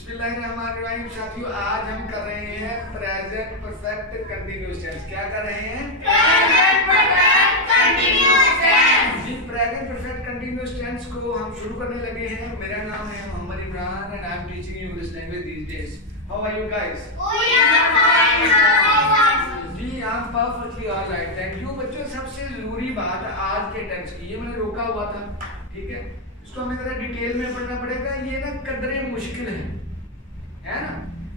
बिस्मिल्लाहिर्रहमानिर्रहीम। साथियों, आज हम कर रहे हैं प्रेजेंट परफेक्ट कंटिन्यूअस टेंस। क्या कर रहे हैं? Present perfect continuous tense. जी, प्रेजेंट परफेक्ट कंटिन्यूअस टेंस को हम शुरू करने लगे हैं। मेरा नाम है Mohammad Imran and I am teaching you English language these days. How are you guys? We are fine. How are you? जी, I am perfectly alright, thank you. बच्चों, सबसे जरूरी बात आज के टेंस की, ये मैंने रोका हुआ था, ठीक है, इसको हमें जरा डिटेल में पढ़ना पड़ेगा। ये ना कदरे मुश्किल है ना,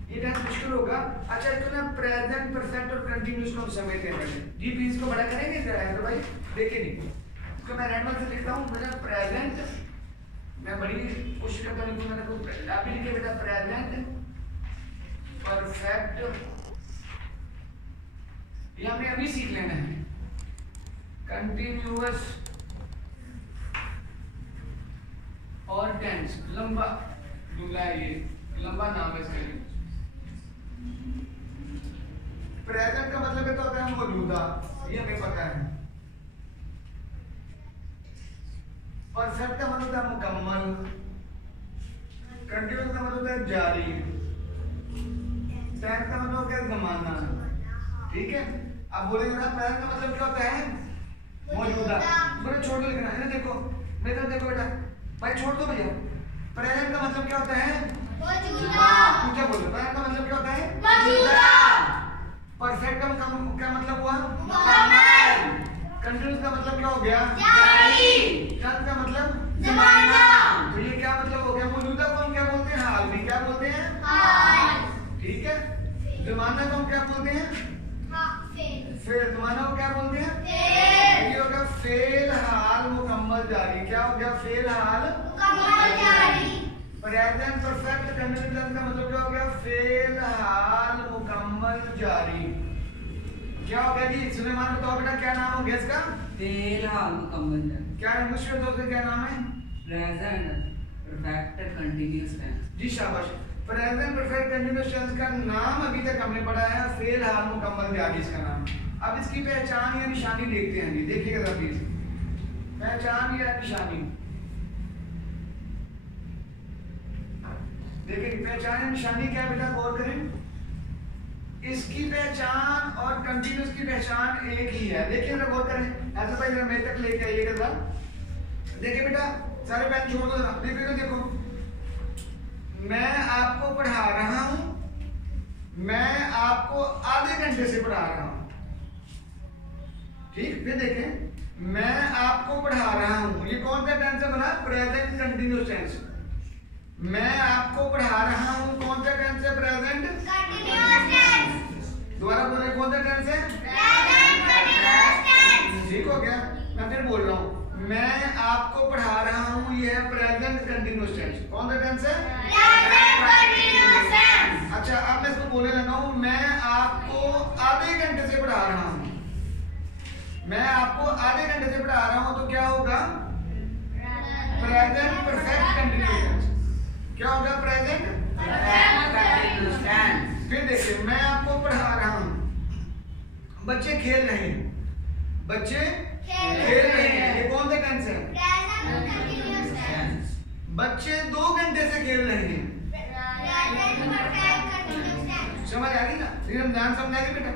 ये टेंस मुश्किल होगा। अच्छा, इसको ना प्रेजेंट परफेक्ट और कंटिन्यूअस को हम समझते हैं पहले। जी प्लीज, इसको बड़ा करेंगे जरा तो भाई, देखिए नहीं, इसको मैं रैंडम से लिखता हूँ। मेरा प्रेजेंट, मैं बड़ी कोशिश करता हूँ लिखूंगा, देखो आप भी लिखिए बेटा, प्रेजेंट परफेक्ट, ये हमने अभी सीख लेना है। कंटिन्यूअस और टेंस, लंबा जुमला है, ये लंबा नाम है इसके लिए। प्रेजेंट का मतलब ये तो होता है मौजूदा, ये हमें पता है। परफेक्ट का मतलब होता है मुकम्मल। कंटिन्यूअस का मतलब होता है जारी। टेंस का मतलब होता है जमाना, ठीक है। अब बोलेंगे ना प्रेजेंट का मतलब क्या होता है? मौजूदा। मेरे छोड़ दो लिखना है ना, देखो मेरे देखो बेटा भाई, छोड़ दो भैया। प्रेजेंट का मतलब क्या होता है? मौजूदा। तू क्या बोल रहा है? प्रेजेंट का मतलब क्या होता है? मौजूदा। परफेक्ट का क्या मतलब हुआ? मुकम्मल। कंटिन्यूअस का मतलब क्या हो गया? जारी। टेंस का मतलब जमाना। तो ये क्या मतलब हो गया? मौजूदा को हम क्या बोलते हैं? हाल भी क्या बोलते हैं? हाल। ठीक है। जमाना को हम क्या बोलते हैं? फिर जमाना को क्या बोलते हैं? ये हो गया फेल हाल मुकम्मल जारी। क्या हो गया? फेल हाल मुकम्मल जारी। प्रेजेंट परफेक्ट कंटिन्यूअस टेंस का मतलब क्या हो गया? फेल हाल मुकम्मल जारी। क्या हो गया जी? सुलेमान बताओ बेटा, क्या नाम हो गया इसका? फेल हाल मुकम्मल जारी। क्या इंग्लिश में दोस्तों क्या नाम है? Present perfect continuous tense. जी शाबाश। प्रेजेंट परफेक्ट कंटिन्यूअस टेंस का नाम अभी तक हमने पढ़ा है फेल हाल मुकम्मल जारी, इसका नाम। अब इसकी पहचान या निशानी देखते हैं जी, देखिएगा जरा प्लीज। पहचान या निशानी देखिए, पहचान या निशानी क्या है बेटा, गौर करें। इसकी पहचान और कंटिन्यूअस की पहचान एक ही है। देखिए जरा गौर करें, ऐसा भाई जरा मेरे तक लेके आइएगा जरा। देखिए बेटा, सारे पेन छोड़ दो जरा, देखिए देखो, मैं आपको पढ़ा रहा हूं, मैं आपको आधे घंटे से पढ़ा रहा हूं, ठीक। फिर देखें, मैं आपको पढ़ा रहा हूं, ये कौन सा टेंस बना? Present continuous tense. मैं आपको पढ़ा रहा हूं, कौन सा टेंस है? Present continuous tense. दोबारा बोले, कौन सा टेंस है? Present continuous tense. ठीक हो गया। मैं फिर बोल रहा हूं, मैं आपको पढ़ा रहा हूं, ये है प्रेजेंट कंटिन्यूअस टेंस। कौन सा टेंस है? Present continuous tense. अच्छा, अब मैं इसको बोलने लगा हूं, मैं आपको आधे घंटे से पढ़ा रहा हूं, मैं आपको आधे घंटे से पढ़ा रहा हूं, तो क्या होगा? Present perfect continuous tense. क्या होगा? Present perfect continuous tense. फिर देखिए, मैं आपको पढ़ा रहा हूं, बच्चे खेल रहे हैं, बच्चे खेल रहे हैं, ये कौन सा टेंस है? Present continuous tense. बच्चे 2 घंटे से खेल रहे हैं। Present perfect continuous tense. समझ आ गई ना? रमजान समझ आ गई बेटा?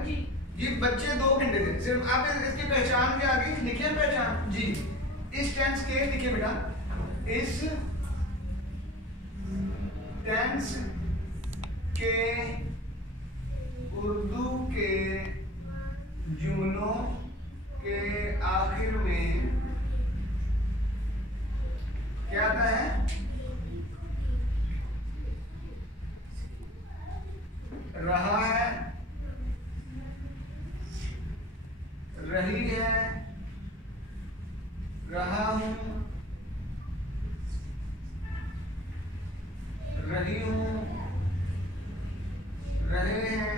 जी, बच्चे 2 घंटे से। सिर्फ आप इसकी पहचान के आगे लिखिए, पहचान जी, इस टेंस के लिखिए बेटा, इस टेंस के उर्दू के जुमलों के आखिर में क्या आता है? रहा है, रही है, रहा हूं, रही हूं, रहे हैं,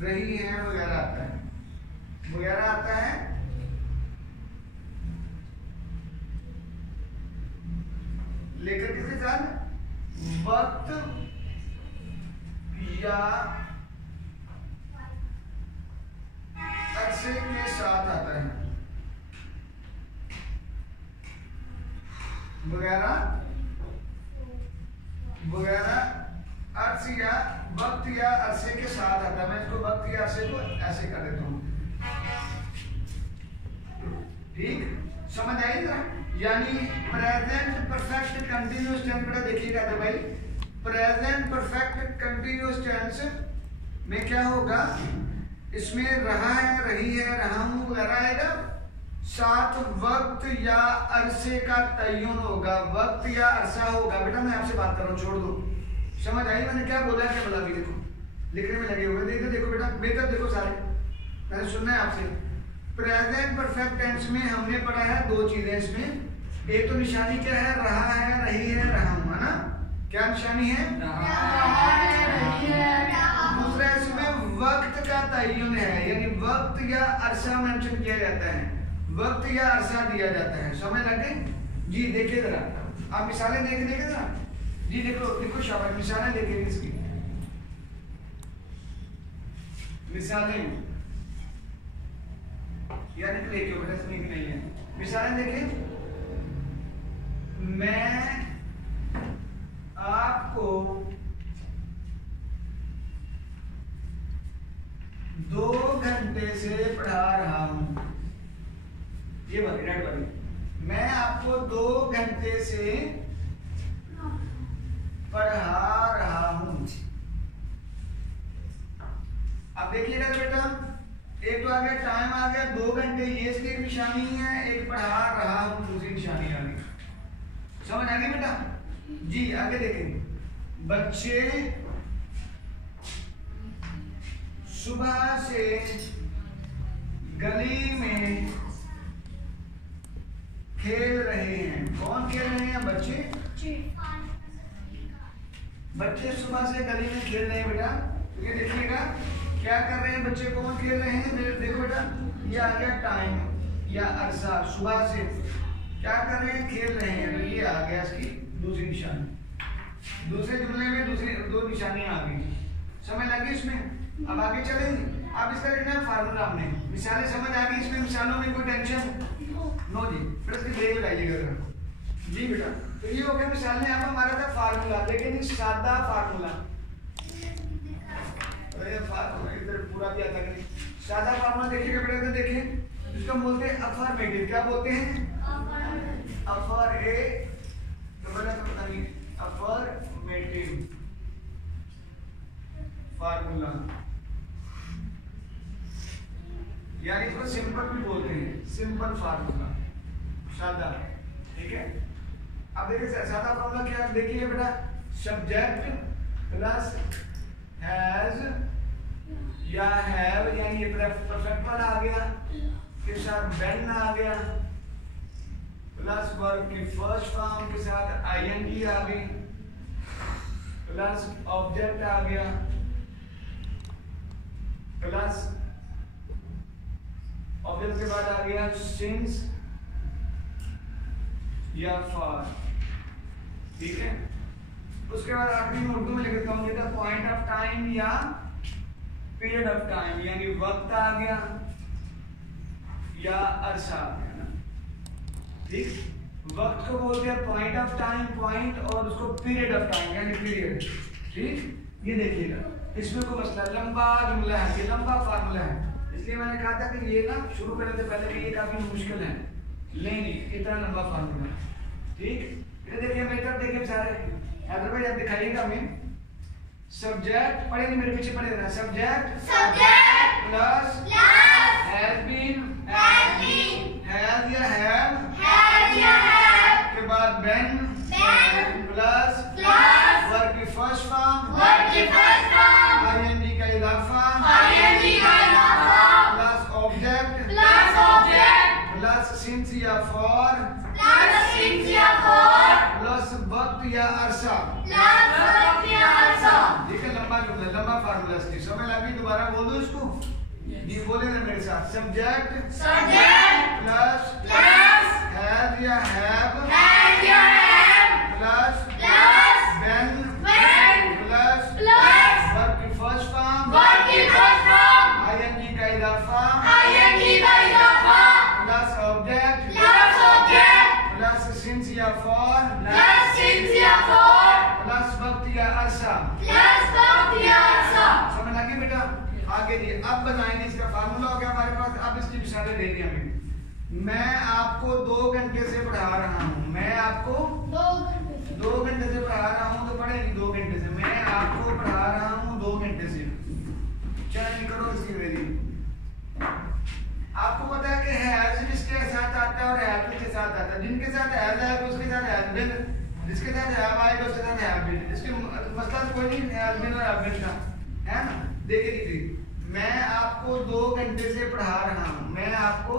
रही है, वगैरह आता है, वगैरह आता है। लेकर किसके साथ? वक्त या अरसे के साथ आता है। वगैरह या अरसे के साथ आता है। मैं इसको वक्त या अरसे को ऐसे कर देता हूँ, ठीक, समझ आई ना? यानी प्रेजेंट परफेक्ट कंटिन्यूअस टेंस, बेटा देखिएगा तो भाई, प्रेजेंट परफेक्ट कंटिन्यूअस टेंस में क्या होगा, इसमें रहा है, रही है, रहा हूं वगैरह आएगा, साथ वक्त या अरसे का तय्युन होगा, वक्त या अरसा होगा। बेटा मैं आपसे बात कर रहा हूँ, छोड़ दो, समझ आई मैंने क्या बोला, क्या बोला? अभी देखो लिखने में लगे हुए, देखो देखो बेटा बेहतर देखो सारे, मैंने सुनना है आपसे। प्रेजेंट परफेक्ट टेंस में हमने पढ़ा है दो चीजें इसमें, एक तो निशानी क्या है, रहा है, रही है, रहा हूं, है ना? क्या निशानी है? दूसरा इसमें वक्त का तय्युन है, यानी वक्त या अरसा मेंशन किया जाता है, वक्त या अरसा दिया जाता है। समझ लगे जी? देखिए जरा, आप मिसालें देखे जरा जी, देखो देखो शाबाश, मिसालें देखेंगे इसकी, मिसालें यानी कि देखिए बेटा इसमें नहीं है, मिसालें देखें। मैं आपको 2 घंटे से पढ़ा रहा हूं, ये बात रेड वाली, मैं आपको 2 घंटे से पढ़ा रहा हूं। अब देखिएगा बेटा, एक तो आ गया टाइम, आ गया 2 घंटे, ये इसकी एक निशानी है, एक पढ़ा रहा हूं दूसरी निशानी आ गई। समझ आ गई बेटा जी? आगे देखें, बच्चे सुबह से गली में खेल रहे हैं। कौन खेल रहे हैं? बच्चे, बच्चे सुबह से गली में खेल रहे हैं बेटा। ये देखिएगा क्या कर रहे हैं बच्चे, कौन खेल रहे हैं? देखो बेटा, ये आ गया टाइम या अरसा, सुबह से क्या कर रहे हैं? खेल रहे हैं, तो ये आ गया इसकी दूसरी निशानी, दूसरे जुमले में दूसरी 2 निशानियां आ गई। समझ लगी इसमें? अब आगे चलेंगे, आप इसका लिखना है फार्मूला, हमने मिसालें समझ आ गई इसमें, मिसालों में कोई टेंशन नो जी, फिर इसकी ब्रेक लगाइएगा जी बेटा। तो ये हो गया मिसाल में, अब हमारा था फार्मूला, लेकिन सादा फार्मूला, इधर पूरा भी आता है, सादा फार्मूला देखिएगा बेटा, इधर देखिए, इसको बोलते हैं अफर्मेटिव। क्या बोलते हैं? अफर्मेटिव फार्मूला, यानी इसको सिंपल भी बोलते हैं, सिंपल फार्मूला, सादा, ठीक है। अब देखिए सादा फार्मूला क्या, देखिए बेटा, सब्जेक्ट प्लस हैज या हैव, यानी ये परफेक्ट वाला आ गया, के साथ बेन आ गया, प्लस वर्ब की फर्स्ट फॉर्म के साथ आईएनजी आ गई, प्लस ऑब्जेक्ट आ गया, प्लस ऑब्जेक्ट के बाद आ गया सिंस या फॉर, ठीक है। उसके बाद आखिरी में उर्दू में लिख देता हूँ, ये पॉइंट ऑफ टाइम या पीरियड ऑफ टाइम, यानी वक्त आ गया या अरसा आ गया ना, ठीक। वक्त को बोलते हैं पॉइंट ऑफ टाइम, पॉइंट, और उसको पीरियड ऑफ टाइम यानी पीरियड, ठीक। ये देखिएगा, इसमें कोई मसला, लंबा जुमला है, ये लंबा फार्मूला है, इसलिए मैंने कहा था कि ये ना शुरू करने से पहले कि ये काफी मुश्किल है, नहीं इतना लंबा फार्मूला, ठीक। ये देखिए मेरी तरफ देखिए सारे, हैदर भाई आप दिखाइएगा हमें, सब्जेक्ट पढ़े नहीं, मेरे पीछे पढ़े रहना, subject plus has been has या हैव के बाद बेन प्लस वर्ब की फर्स्ट फॉर्म आईएनजी का इजाफा प्लस ऑब्जेक्ट प्लस सिंस या फॉर प्लस वक्त या अरसा, ठीक है। लंबा जुमला, लंबा फार्मूला, इसकी समझ लगी? दोबारा बोल दो इसको जी, बोले ना मेरे साथ, सब्जेक्ट प्लस हैव या have plus Ben plus verb की फर्स्ट फॉर्म आईएनजी का इजाफा प्लस ऑब्जेक्ट प्लस सिंस या फॉर प्लस वक्त या अरसा। आगे जी अब बनाएंगे इसका फार्मूला हो गया हमारे पास। अब इसकी मिसालें दे दी हमें। मैं आपको 2 घंटे से पढ़ा रहा हूँ, मैं आपको 2 घंटे से पढ़ा रहा हूँ, तो पढ़े 2 घंटे से, मैं आपको पढ़ा रहा हूँ 2 घंटे से। चैन करो इसकी वेरी। आपको पता है कि हैज जिसके साथ आता है और हैव के साथ आता है। जिनके साथ हैज है उसके साथ हैज बीन, जिसके साथ हैव आएगा उसके साथ हैव बीन। इसके मतलब कोई नहीं हैज बीन और हैव बीन का, है ना। देखिए दीदी, मैं आपको 2 घंटे से पढ़ा रहा हूँ, मैं आपको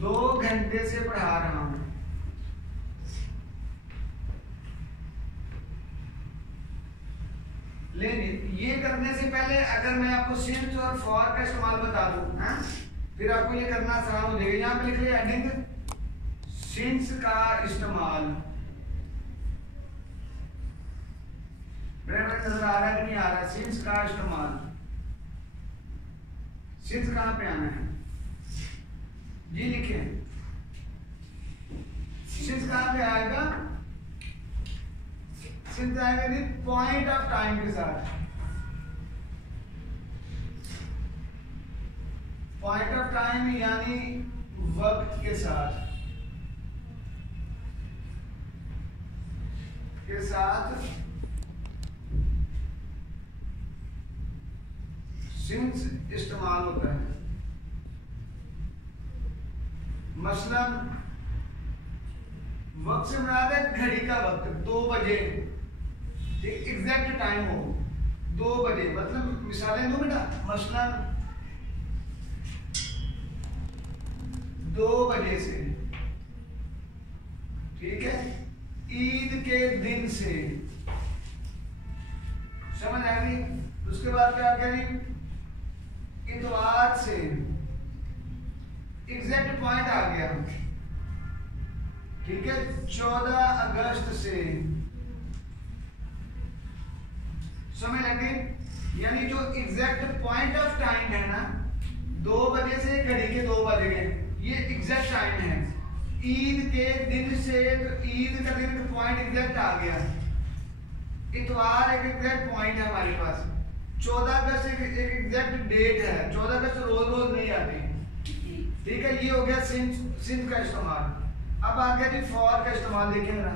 2 घंटे से पढ़ा रहा हूँ। लेकिन ये करने से पहले अगर मैं आपको सिंस और फॉर का इस्तेमाल बता दूं, हाँ, फिर आपको ये करना आसान हो जाएगा। यहाँ पे लिख लिया हेडिंग सिंस का इस्तेमाल। नजर आ रहा है कि नहीं आ रहा? सिंस का इस्तेमाल। सिंस कहाँ पे आना है जी? लिखे सिंस कहाँ पे आएगा? सिंस आएगा जी पॉइंट ऑफ टाइम के साथ। पॉइंट ऑफ टाइम यानी वक्त के साथ, सिंस इस्तेमाल होता है। मसलन वक्त से मुराद है घड़ी का वक्त, 2 बजे, एग्जैक्ट टाइम हो 2 बजे। मतलब मिसालें दो बेटा, मसलन 2 बजे से, ठीक है, ईद के दिन से, समझ आ गई। उसके बाद क्या करें? इतवार से, एग्जैक्ट पॉइंट आ गया, ठीक है, 14 अगस्त से, समझ लगे। यानी जो एग्जैक्ट पॉइंट ऑफ टाइम है ना, 2 बजे से घड़ी के 2 बज गए, ये एग्जैक्ट टाइम है। ईद के दिन से, तो ईद का दिन का पॉइंट एग्जैक्ट आ गया। इतवार एक एग्जैक्ट पॉइंट है हमारे पास। 14 अगस्त एक एग्जैक्ट डेट है। 14 अगस्त रोज रोज नहीं आती, ठीक है। ये हो गया सिंस का इस्तेमाल। अब आ गया जी फॉर का इस्तेमाल। देखें ना,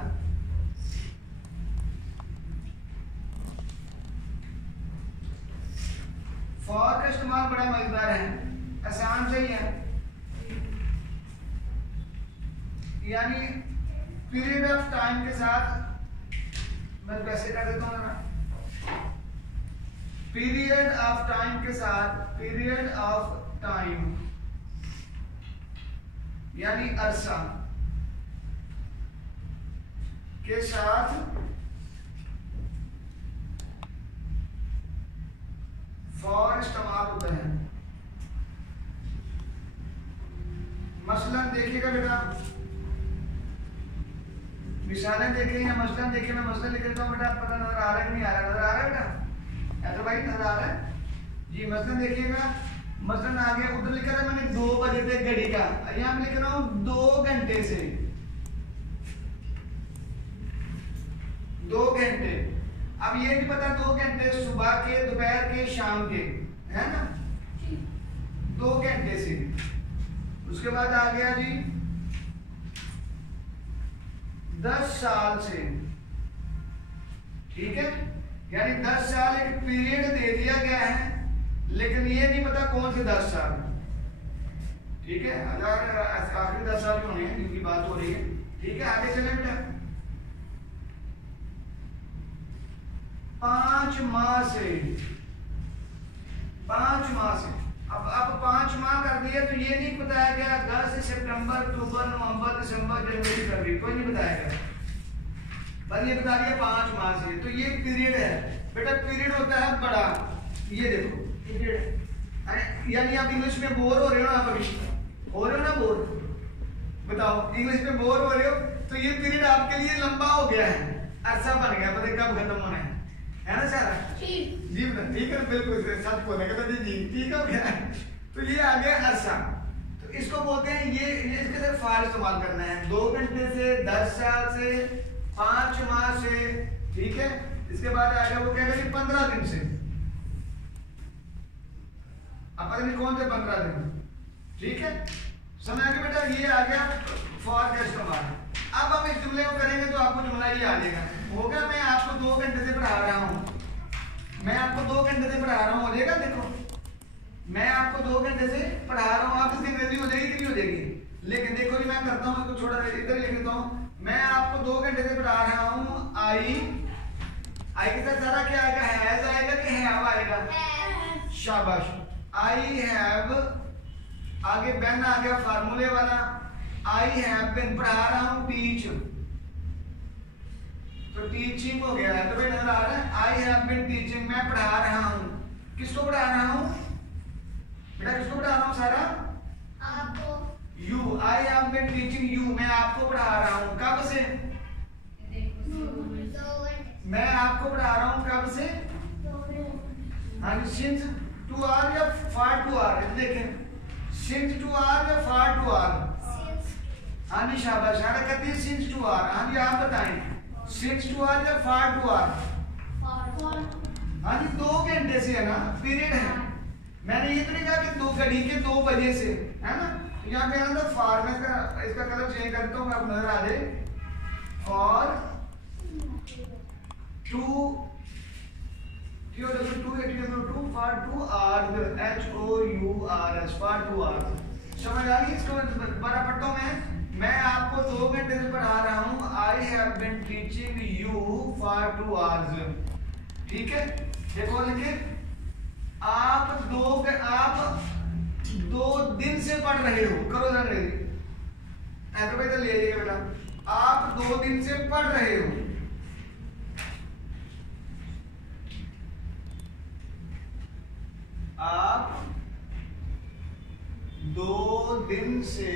फॉर का इस्तेमाल बड़ा मजेदार है, आसान से ही है। यानी पीरियड ऑफ टाइम के साथ, मैं कैसे कर देता हूं ना, पीरियड ऑफ टाइम के साथ, पीरियड ऑफ टाइम यानी अरसा के साथ फॉर इस्तेमाल होता है। मसलन देखिएगा बेटा, मिसालें देखिए या मसलन देखिए। मैं मसलन लिख देता हूँ बेटा, पता नजर आ रहा है कि नहीं आ रहा? नजर आ रहा है बेटा? ऐसा भाई नजर आ रहा है जी। मसलन देखिएगा, मसलन आ गया, उधर लिखा था मैंने 2 बजे तक घड़ी का, यहाँ पे लिख रहा हूँ 2 घंटे से, 2 घंटे। अब ये नहीं पता 2 घंटे सुबह के, दोपहर के, शाम के, है ना, 2 घंटे से। उसके बाद आ गया जी 10 साल से, ठीक है। यानी 10 साल एक पीरियड दे दिया गया है, लेकिन ये नहीं पता कौन से 10 साल, ठीक है। अगर आखिरी 10 साल होने हैं जिनकी बात हो रही है, ठीक है। आगे चले बेटा, 5 माह से, 5 माह से। अब 5 माह कर दिया, तो ये नहीं बताया गया अगस्त, सितंबर, अक्टूबर, नवंबर, दिसंबर, जनवरी, फरवरी, कोई नहीं बताया गया, बस ये बता दिया 5 माह से। तो ये पीरियड है बेटा। पीरियड होता है बड़ा, ये देखो पीरियड। यानी आप इंग्लिश में बोर हो रहे हो ना, आप अभी हो रहे हो ना बोर, बताओ इंग्लिश में बोर हो रहे हो, तो ये पीरियड आपके लिए लंबा हो गया है, अरसा बन गया, पता कब खत्म होना है ना सारा जी बेटा, ठीक है, बिल्कुल सच बोलेगा तो जी ठीक हो गया। तो ये आ गया अरसा। तो इसको बोलते हैं, ये इसके साथ फार इस्तेमाल करना है। 2 घंटे से, 10 साल से, 5 माह से, ठीक है। इसके बाद आएगा वो क्या करेंगे 15 दिन से, अब पता नहीं कौन से 15 दिन, ठीक है। समय आगे बेटा ये आ गया फॉर का इस्तेमाल। अब हम इस जुमले को करेंगे तो आपको जुमला ये आ जाएगा, होगा मैं आपको 2 घंटे से पढ़ा रहा हूँ, मैं आपको 2 घंटे से पढ़ा रहा हूँ, हो जाएगा। देखो मैं आपको 2 घंटे से पढ़ा रहा हूँ, आप इसकी अंग्रेजी हो जाएगी कि नहीं हो जाएगी। लेकिन देखो जी मैं करता हूँ, इसको छोड़ा इधर लिख देता हूँ, मैं आपको 2 घंटे से पढ़ा रहा हूँ। आई के साथ सारा क्या आएगा, हैज आएगा कि हैव आएगा, शाबाश। आई हैव, आगे बेन आ गया फार्मूले वाला, आई हैव बीन, पढ़ा रहा हूँ टीच, तो टीचिंग हो गया है। तो भाई नजर आ रहा है, आई हैव बीन टीचिंग, मैं पढ़ा रहा हूँ। किसको पढ़ा रहा हूँ बेटा, किसको पढ़ा रहा हूँ सारा, आपको। You, I have been teaching you, मैं आपको पढ़ा रहा हूँ। कब से, मैं आपको पढ़ा रहा हूँ कब से, हाँ जी, सिंस टू आर या फार टू आर, देखें सिंस टू आर या फार टू आर, हाँ जी शाबाश। कहती है सिंस टू आर, हाँ जी आप बताएं सिंस टू आर या फार टू आर, हाँ जी 2 घंटे से है ना, पीरियड है। मैंने ये तो नहीं कहा कि 2 घड़ी के 2 बजे से, है ना। यहाँ पे आना था फार, में इसका कलर चेंज करता हूँ, आप नजर आ जाए, for 2 for 2 hours, HOURS, for 2 hours. समझ आ गई इसको बड़ा पढ़ता हूँ मैं आपको 2 घंटे से पढ़ा रहा हूँ। I have been teaching you for 2 hours, ठीक है। देखो लिखे, आप 2 दिन से पढ़ रहे हो, करो जरा ऐसे भाई तो ले जाइए बेटा, आप 2 दिन से पढ़ रहे हो, आप 2 दिन से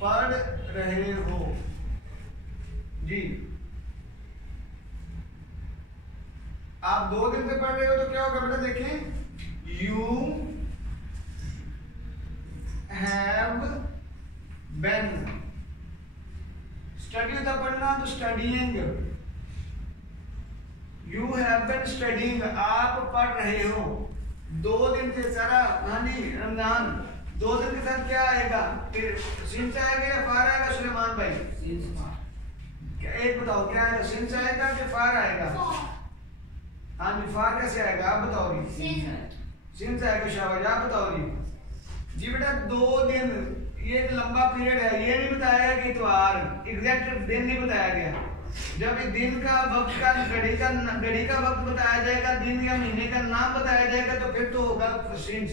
पढ़ रहे हो जी। आप 2 दिन से पढ़ रहे हो तो क्या होगा बेटा, देखें यू हैव बीन, स्टडी होता पढ़ना तो studying, you have been studying, आप पढ़ रहे हो। 2 दिन से सारा हानी रमजान, 2 दिन के साथ क्या आएगा, फिर सिंस आएगा या फार आएगा सुलेमान भाई, क्या एक बताओ क्या आएगा, सिंस आएगा कि फार आएगा, हाँ जी फार कैसे आएगा आप बताओ जी, सिंस आएगा, शाबाश आप बताओ जी बेटा 2 दिन, ये एक लंबा पीरियड है, ये नहीं बताया कि इतवार, एग्जैक्ट दिन नहीं बताया गया। जब दिन का वक्त का घड़ी का वक्त बताया जाएगा, दिन या महीने का नाम बताया जाएगा, तो फिर तो होगा सिंस,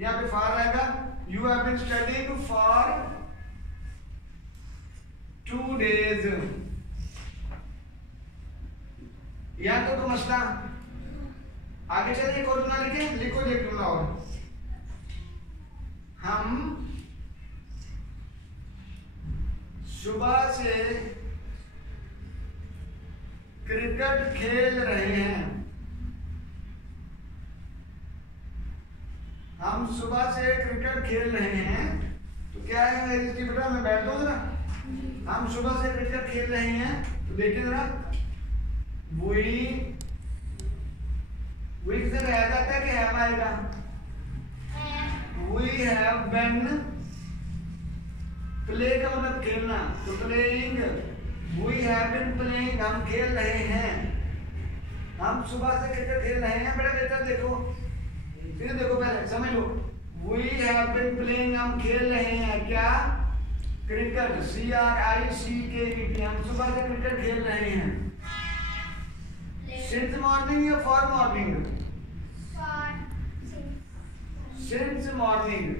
यहाँ पे फार आएगा। You have been studying for 2 days, यहाँ तो मसला। आगे चलिए एक और जुमला लिखे, लिखो एक जुमला और, हम सुबह से क्रिकेट खेल रहे हैं, हम सुबह से क्रिकेट खेल रहे हैं, तो क्या है मेरी बेटा, मैं बैठता हूँ जरा, हम सुबह से क्रिकेट खेल रहे हैं, तो देखिए जरा, वी से रह जाता है कि हैव आएगा, वी हैव बीन, प्ले का मतलब खेलना, तो playing, we have been playing, हम खेल रहे हैं, हम सुबह से क्रिकेट खेल रहे हैं। बेटा बेटा देखो, फिर देखो पहले समझ लो, वी हैव बीन प्लेइंग, हम खेल रहे हैं क्या, क्रिकेट, CRICKET, हम सुबह से क्रिकेट खेल रहे हैं। सिंस मॉर्निंग या फॉर मॉर्निंग, सिंस मॉर्निंग,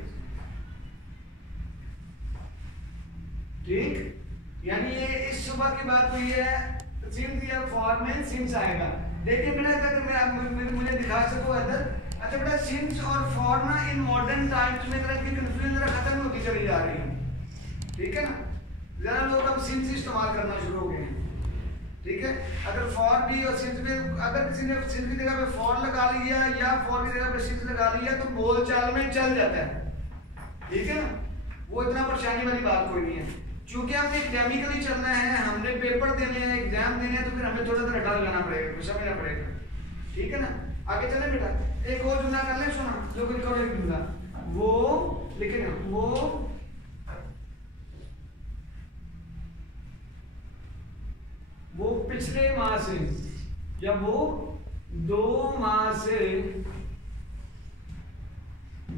ठीक, यानी ये इस सुबह की बात हुई है, सिंस या फॉर में सिंस आएगा। देखिए बेटा अगर मैं मुझे दिखा सको इधर, अच्छा बेटा सिंस और फॉर ना इन मॉडर्न टाइम्स में तरह की कंफ्यूजन जरा खत्म होती चली जा रही है, ठीक है ना। जरा लोग अब सिंस इस्तेमाल करना शुरू हो गए हैं, ठीक है। अगर फॉर भी और सिंस में, अगर किसी ने सिंस की जगह पे फॉर लगा लिया या फॉर की जगह पे सिंस लगा लिया तो बोलचाल में चल जाता है, ठीक है ना, वो इतना परेशानी वाली बात कोई नहीं है। चूंकि हमने एकेडमिकली चलना है, हमने पेपर देने हैं, एग्जाम देने हैं, तो फिर हमें थोड़ा सा रटा लगाना पड़ेगा, कुछ समझना पड़ेगा, ठीक है ना। आगे चले बेटा, एक और जुमला कर ले, सुना जो कुछ करो, एक जुमला वो लिखे ना, वो पिछले माह से या वो 2 माह से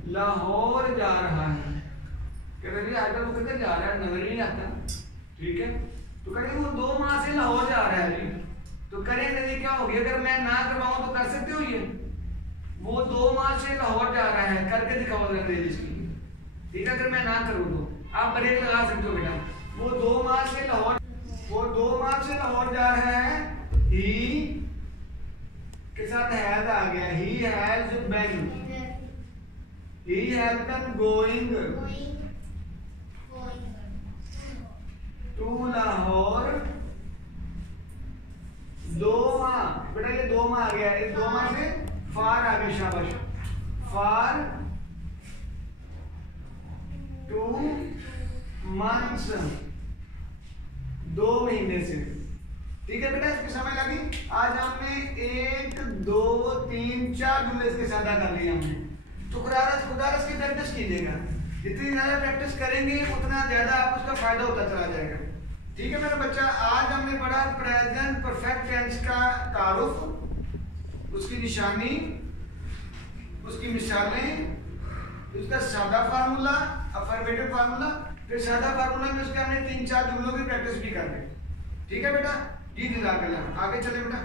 लाहौर जा रहा है। कह रहे आजकल वो किधर जा रहा है, नजर ही नहीं आता, ठीक है। तो कह रहे वो 2 माह से लाहौर जा रहा है जी, तो करेंगे जी क्या होगी, अगर मैं ना करवाऊं तो कर सकते हो ये, वो 2 माह से लाहौर जा रहा है, करके दिखाओ अंग्रेजी की, ठीक है। अगर मैं ना करूं तो आप ब्रेक लगा सकते हो बेटा, वो 2 माह से लाहौर जा रहा है, ही के साथ हैज आ गया, he has been going to Lahore 2 माह, बेटा ये 2 माह आ गया, इस 2 माह से फार आ गया, शाबाश, फार 2 मंथ्स, 2 महीने से, ठीक है बेटा। इसकी समझ लगी। आज हमने 1 2 3 4 जुमले इसके साथ अदा कर लिए हमने, तो खुदारस की प्रैक्टिस कीजिएगा, जितनी ज्यादा प्रैक्टिस करेंगे उतना ज्यादा आपको उसका फायदा होता चला जाएगा, ठीक है मेरा बच्चा। आज हमने पढ़ा प्रेजेंट परफेक्ट टेंस का तारुफ, उसकी निशानी, उसकी मिसालें, उसका सादा फार्मूला, अफर्मेटिव फार्मूला, फिर सादा फार्मूला में उसके हमने 3 4 जुमलों की प्रैक्टिस भी कर ली, ठीक है बेटा। जी जज़ाकल्लाह। आगे चले बेटा।